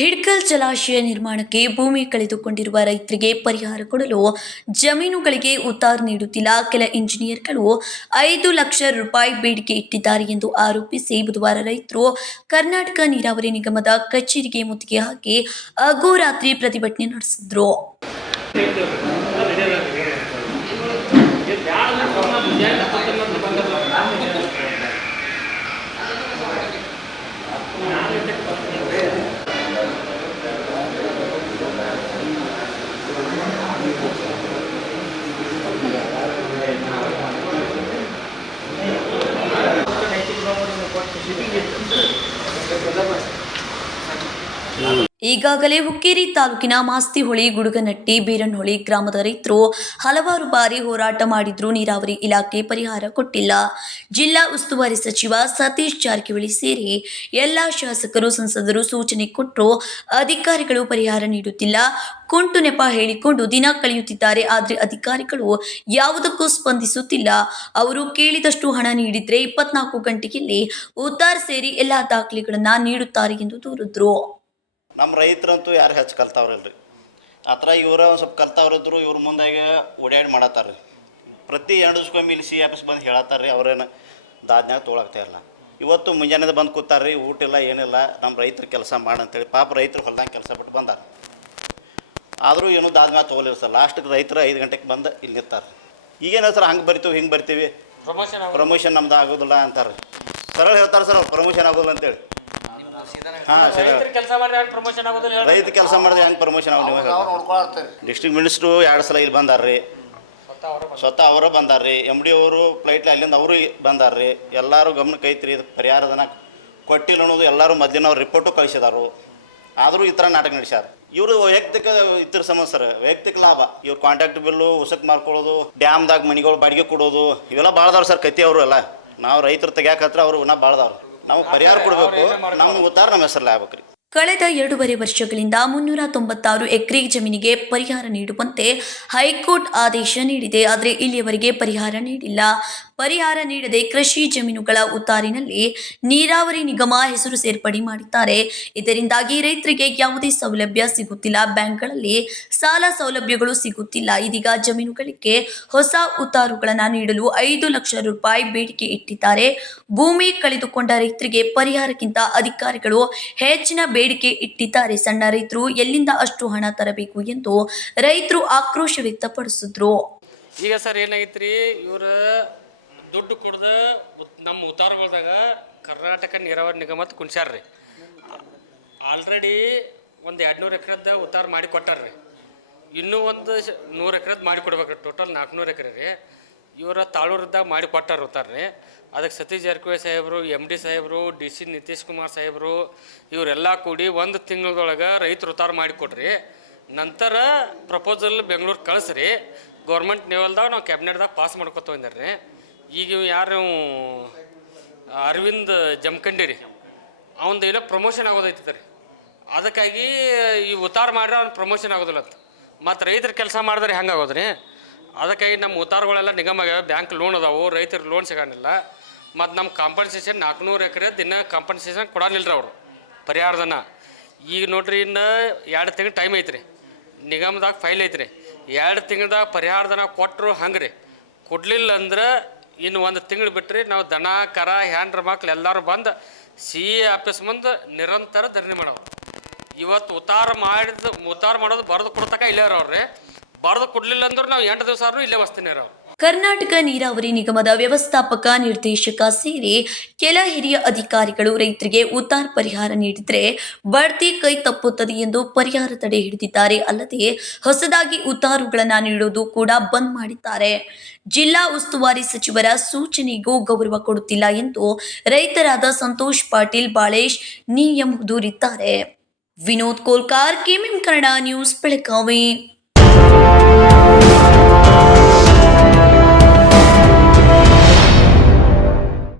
ಹಿಡ್ಕಲ್ ಜಲಾಶಯ ನಿರ್ಮಾಣಕ್ಕೆ ಭೂಮಿ ಕಳೆದುಕೊಂಡಿರುವ ರೈತರಿಗೆ ಪರಿಹಾರ ಕೊಡಲು ಜಮೀನುಗಳಿಗೆ ಉತ್ತಾರ ನೀಡುತ್ತಿಲ್ಲ. ಕೆಲ ಇಂಜಿನಿಯರ್ಗಳು ಐದು ಲಕ್ಷ ರೂಪಾಯಿ ಬೇಡಿಕೆ ಇಟ್ಟಿದ್ದಾರೆ ಎಂದು ಆರೋಪಿಸಿ ಬುಧವಾರ ರೈತರು ಕರ್ನಾಟಕ ನೀರಾವರಿ ನಿಗಮದ ಕಚೇರಿಗೆ ಮುತ್ತಿಗೆ ಹಾಕಿ ಅಗೋರಾತ್ರಿ ಪ್ರತಿಭಟನೆ ನಡೆಸಿದ್ರು. ಈಗಾಗಲೇ ಹುಕ್ಕೇರಿ ತಾಲೂಕಿನ ಮಾಸ್ತಿಹೊಳಿ, ಗುಡುಗನಟ್ಟಿ, ಬೀರನಹೊಳಿ ಗ್ರಾಮದ ರೈತರು ಹಲವಾರು ಬಾರಿ ಹೋರಾಟ ಮಾಡಿದ್ರೂ. ನೀರಾವರಿ ಇಲಾಖೆ ಪರಿಹಾರ ಕೊಟ್ಟಿಲ್ಲ. ಜಿಲ್ಲಾ ಉಸ್ತುವಾರಿ ಸಚಿವ ಸತೀಶ್ ಜಾರಕಿಹೊಳಿ ಸೇರಿ ಎಲ್ಲಾ ಶಾಸಕರು, ಸಂಸದರು ಸೂಚನೆ ಕೊಟ್ಟರು, ಅಧಿಕಾರಿಗಳು ಪರಿಹಾರ ನೀಡುತ್ತಿಲ್ಲ. ಕುಂಟು ನೆಪ ಹೇಳಿಕೊಂಡು ದಿನ ಕಳೆಯುತ್ತಿದ್ದಾರೆ. ಆದರೆ ಅಧಿಕಾರಿಗಳು ಯಾವುದಕ್ಕೂ ಸ್ಪಂದಿಸುತ್ತಿಲ್ಲ. ಅವರು ಕೇಳಿದಷ್ಟು ಹಣ ನೀಡಿದ್ರೆ ಇಪ್ಪತ್ನಾಲ್ಕು ಗಂಟೆಯಲ್ಲಿ ಉತ್ತಾರ ಸೇರಿ ಎಲ್ಲಾ ದಾಖಲೆಗಳನ್ನು ನೀಡುತ್ತಾರೆ ಎಂದು ದೂರಿದ್ರು. ನಮ್ಮ ರೈತರಂತೂ ಯಾರು ಹೆಚ್ಚು ಕಲ್ತಾವ್ರಲ್ರಿ? ಆ ಥರ ಇವರು ಒಂದು ಸ್ವಲ್ಪ ಕಲ್ತಾವ್ರಿದ್ರು ಇವ್ರ ಮುಂದಾಗೆ ಓಡಾಡಿ ಮಾಡತ್ತಾರ್ರಿ. ಪ್ರತಿ ಎರಡು ದಿವ್ಸಕ್ಕೊಮ್ಮೆ ಇಲ್ಲಿ ಸಿ ಆಫೀಸ್ ಬಂದು ಹೇಳತ್ತಾರ್ರಿ ಅವ್ರೇನು ದಾದ್ನ್ಯಾಗ ತೊಗೊಳಕ್ತಾ ಇಲ್ಲ. ಇವತ್ತು ಮುಂಜಾನೆದ ಬಂದು ಕೂತಾರ್ರಿ ಊಟ ಇಲ್ಲ ಏನಿಲ್ಲ ನಮ್ಮ ರೈತರು ಕೆಲಸ ಮಾಡಂತೇಳಿ ಪಾಪ ರೈತರು ಹೊಲ್ದಾಗ ಕೆಲಸ ಬಿಟ್ಟು ಬಂದಾರ. ಆದರೂ ಏನೂ ದಾದ್ಮ್ಯಾಗ ತೊಗೊಲಿಲ್ಲ ಸರ್. ಲಾಸ್ಟಿಗೆ ರೈತರು ಐದು ಗಂಟೆಗೆ ಬಂದು ಇಲ್ಲಿ ನಿಂತಾರೆ. ಈಗೇನ ಸರ್ ಹಂಗೆ ಬರಿತೀವಿ ಹಿಂಗೆ ಬರ್ತೀವಿ? ಪ್ರಮೋಷನ್ ಪ್ರಮೋಷನ್ ನಮ್ದು ಆಗೋದಿಲ್ಲ ಅಂತಾರೆ ಸರಳ ಹೇಳ್ತಾರೆ ಸರ್ ಅವ್ರು ಪ್ರಮೋಷನ್ ಆಗೋದಿಲ್ಲ ಅಂತೇಳಿ. ಕೆಲಸ ಪ್ರಮೋಷನ್ ಆಗೋದಿಲ್ಲ. ರೈತ ಕೆಲಸ ಮಾಡಿದ್ರೆ ಹೆಂಗೆ ಪ್ರಮೋಷನ್ ಆಗ ಡಿಸ್ಟ್ರಿಕ್ಟ್ ಮಿನಿಸ್ಟ್ರು ಎರಡು ಸಲ ಇಲ್ಲಿ ಬಂದಾರ್ರಿ. ಸ್ವತಃ ಅವರ ಅವರು ಬಂದಾರ್ರಿ. ಎಂ ಡಿ ಅವರು ಫ್ಲೈಟ್ ಅಲ್ಲಿಂದ ಅವರು ಬಂದಾರ್ರಿ. ಎಲ್ಲರೂ ಗಮನಕ್ಕೆ ಐತ್ರಿ ಇದು ಪರಿಹಾರದನ ಕೊಟ್ಟಿಲ್ಲ ಅನ್ನೋದು ಎಲ್ಲರೂ ಮೊದಲಿನವ್ರು ರಿಪೋರ್ಟು ಕಳಿಸಿದಾರು. ಆದರೂ ಈ ಥರ ನಾಟಕ ನಡೆಸ್ಯಾರ. ಇವರು ವೈಯಕ್ತಿಕ ಇದ್ರ ಸಮಸ್ಯೆ ಸರ್ ವೈಯಕ್ತಿಕ ಲಾಭ. ಇವ್ರ ಕಾಂಟ್ಯಾಕ್ಟ್ ಬಿಲ್ಲು ಉಸಕ್ ಮಾಡ್ಕೊಳ್ಳೋದು ಡ್ಯಾಮ್ದಾಗ ಮನೆಗಳು ಬಾಡಿಗೆ ಕೊಡೋದು ಇವೆಲ್ಲ ಭಾಳದವ್ರು ಸರ್ ಕತಿ ಅವರು ಎಲ್ಲ. ನಾವು ರೈತರು ತೆಗ್ಯಾಕತ್ರ ಅವರು ಇನ್ನೂ ಭಾಳದವ್ರು ನಾವು ಪರಿಹಾರ ಕೊಡಬೇಕು. ನಮ್ಮ ಉದ್ದಾರ ನಮ್ಮ ಹೆಸರಲ್ಲಿ ಆಗ್ಬೇಕ್ರಿ. ಕಳೆದ ಎರಡೂವರೆ ವರ್ಷಗಳಿಂದ ಮುನ್ನೂರ ತೊಂಬತ್ತಾರು ಎಕರೆ ಜಮೀನಿಗೆ ಪರಿಹಾರ ನೀಡುವಂತೆ ಹೈಕೋರ್ಟ್ ಆದೇಶ ನೀಡಿದೆ. ಆದರೆ ಇಲ್ಲಿಯವರೆಗೆ ಪರಿಹಾರ ನೀಡಿಲ್ಲ. ಪರಿಹಾರ ನೀಡದೆ ಕೃಷಿ ಜಮೀನುಗಳ ಉತ್ತಾರಿನಲ್ಲಿ ನೀರಾವರಿ ನಿಗಮ ಹೆಸರು ಸೇರ್ಪಡೆ ಮಾಡಿದ್ದಾರೆ. ಇದರಿಂದಾಗಿ ರೈತರಿಗೆ ಯಾವುದೇ ಸೌಲಭ್ಯ ಸಿಗುತ್ತಿಲ್ಲ. ಬ್ಯಾಂಕ್ಗಳಲ್ಲಿ ಸಾಲ ಸೌಲಭ್ಯಗಳು ಸಿಗುತ್ತಿಲ್ಲ. ಇದೀಗ ಜಮೀನುಗಳಿಗೆ ಹೊಸ ಉತ್ತಾರುಗಳನ್ನು ನೀಡಲು ಐದು ಲಕ್ಷ ರೂಪಾಯಿ ಬೇಡಿಕೆ ಇಟ್ಟಿದ್ದಾರೆ. ಭೂಮಿ ಕಳೆದುಕೊಂಡ ರೈತರಿಗೆ ಪರಿಹಾರಕ್ಕಿಂತ ಅಧಿಕಾರಿಗಳು ಹೆಚ್ಚಿನ ಬೇಡಿಕೆ ಇಟ್ಟಿದ್ದಾರೆ. ಸಣ್ಣ ರೈತರು ಎಲ್ಲಿಂದ ಅಷ್ಟು ಹಣ ತರಬೇಕು ಎಂದು ರೈತರು ಆಕ್ರೋಶ ವ್ಯಕ್ತಪಡಿಸಿದ್ರು. ಈಗ ಸರ್ ಏನಾಗೈತ್ರಿ, ಇವ್ರ ದುಡ್ಡು ಕುಡ್ದ ನಮ್ಮ ಉತ್ತಾರಗೊಳ್ದಾಗ ಕರ್ನಾಟಕ ನೀರಾವರಿ ನಿಗಮ ಅಂತ ಕುಣ್ಸ್ಯಾರ್ರಿ ಆಲ್ರೆಡಿ ಒಂದು ಎರಡು ನೂರು ಎಕರೆದ ಉತ್ತಾರ ಮಾಡಿ ಕೊಟ್ಟಾರ್ರಿ. ಇನ್ನೂ ಒಂದು ನೂರು ಎಕರೆದ್ ಮಾಡಿ ಕೊಡ್ಬೇಕು ಟೋಟಲ್ ನಾಲ್ಕುನೂರು ಎಕರೆ ರೀ. ಇವರ ತಾಳೂರದಾಗ ಮಾಡಿ ಕೊಟ್ಟರು ಉತ್ತಾರ ರೀ ಅದಕ್ಕೆ ಸತೀಶ್ ಜಾರಕಿಹೊಳಿ ಸಾಹೇಬರು ಎಂ ಡಿ ಸಾಹೇಬರು ಡಿ ಸಿ ನಿತೀಶ್ ಕುಮಾರ್ ಸಾಹೇಬರು, ಇವರೆಲ್ಲ ಕೂಡಿ ಒಂದು ತಿಂಗಳದೊಳಗೆ ರೈತರು ಉತ್ತಾರ ಮಾಡಿಕೊಡ್ರಿ ನಂತರ ಪ್ರಪೋಸಲ್ ಬೆಂಗಳೂರು ಕಳಿಸ್ರಿ. ಗೌರ್ಮೆಂಟ್ ಲೆವೆಲ್ದಾಗ ನಾವು ಕ್ಯಾಬಿನೆಟ್ದಾಗ ಪಾಸ್ ಮಾಡ್ಕೊತ ರೀ ಈಗ ಯಾರು, ಅರವಿಂದ್ ಜಮಖಂಡಿ ರೀ ಅವಂದು ಏನೋ ಪ್ರಮೋಷನ್ ಆಗೋದೈತಿ ರೀ ಅದಕ್ಕಾಗಿ ಈ ಉತ್ತಾರ ಮಾಡ್ರೆ, ಅವ್ನು ಪ್ರಮೋಷನ್ ಆಗೋದಿಲ್ಲ ಅಂತ. ಮತ್ತು ರೈತರ ಕೆಲಸ ಮಾಡಿದ್ರೆ ಹೆಂಗೆ ಆಗೋದ್ರಿ? ಅದಕ್ಕಾಗಿ ನಮ್ಮ ಉತ್ತಾರಗಳೆಲ್ಲ ನಿಗಮ ಆಗ್ಯಾವ. ಬ್ಯಾಂಕ್ ಲೋನ್ ಅದಾವು ರೈತರು ಲೋನ್ ಸಿಗೋಣಿಲ್ಲ ಮತ್ತು ನಮ್ಮ ಕಾಂಪನ್ಸೇಷನ್ ನಾಲ್ಕುನೂರು ಎಕರೆ ದಿನ ಕಾಂಪನ್ಸೇಷನ್ ಕೊಡಲಿಲ್ಲ ಅವರು ಪರಿಹಾರದನ ಈಗ ನೋಡ್ರಿ ಇನ್ನು ಎರಡು ತಿಂಗಳು ಟೈಮ್ ಐತ್ರಿ. ನಿಗಮದಾಗ ಫೈಲ್ ಐತ್ರಿ. ಎರಡು ತಿಂಗ್ಳದಾಗ ಪರಿಹಾರದನ ಕೊಟ್ಟರು ಹಂಗೆ ರೀ ಕೊಡಲಿಲ್ಲ ಅಂದ್ರೆ ಇನ್ನು ಒಂದು ತಿಂಗಳು ಬಿಟ್ಟರೆ ನಾವು ದನ, ಕರ ಹ್ಯಾಂಡ್ರ ಮಕ್ಳು ಎಲ್ಲರೂ ಬಂದು ಸಿ ಎ ಆಫೀಸ್ ಮುಂದೆ ನಿರಂತರ ಧರಣಿ ಮಾಡೋರು. ಇವತ್ತು ಉತ್ತಾರ ಮಾಡಿದ, ಉತ್ತಾರ ಮಾಡೋದು ಬರೆದು ಕೊಡ್ತಕ್ಕ ಇಲ್ಲೇ ಅವ್ರಿ ಬರೆದು ಕೊಡ್ಲಿಲ್ಲ ಅಂದ್ರೆ ನಾವು ಎಂಟು ದಿವಸ ಇಲ್ಲೇ ವಸ್ತಿನೇ ಕರ್ನಾಟಕ ನೀರಾವರಿ ನಿಗಮದ ವ್ಯವಸ್ಥಾಪಕ ನಿರ್ದೇಶಕ ಸೇರಿ ಕೆಲ ಹಿರಿಯ ಅಧಿಕಾರಿಗಳು ರೈತರಿಗೆ ಉತ್ತಾರ ಪರಿಹಾರ ನೀಡಿದ್ರೆ ಬಡ್ತಿ ಕೈ ತಪ್ಪುತ್ತದೆ ಎಂದು ಪರಿಹಾರ ತಡೆ ಹಿಡಿದಿದ್ದಾರೆ. ಅಲ್ಲದೆ ಹೊಸದಾಗಿ ಉತ್ತಾರುಗಳನ್ನು ನೀಡೋದು ಕೂಡ ಬಂದ್ ಮಾಡಿದ್ದಾರೆ. ಜಿಲ್ಲಾ ಉಸ್ತುವಾರಿ ಸಚಿವರ ಸೂಚನೆಗೂ ಗೌರವ ಕೊಡುತ್ತಿಲ್ಲ ಎಂದು ರೈತರಾದ ಸಂತೋಷ್ ಪಾಟೀಲ್, ಬಾಳೇಶ್ ನಿಯಮ ದೂರಿದ್ದಾರೆ Vinod Kolkar, KMM Kannada news, Belagavi. Thank you.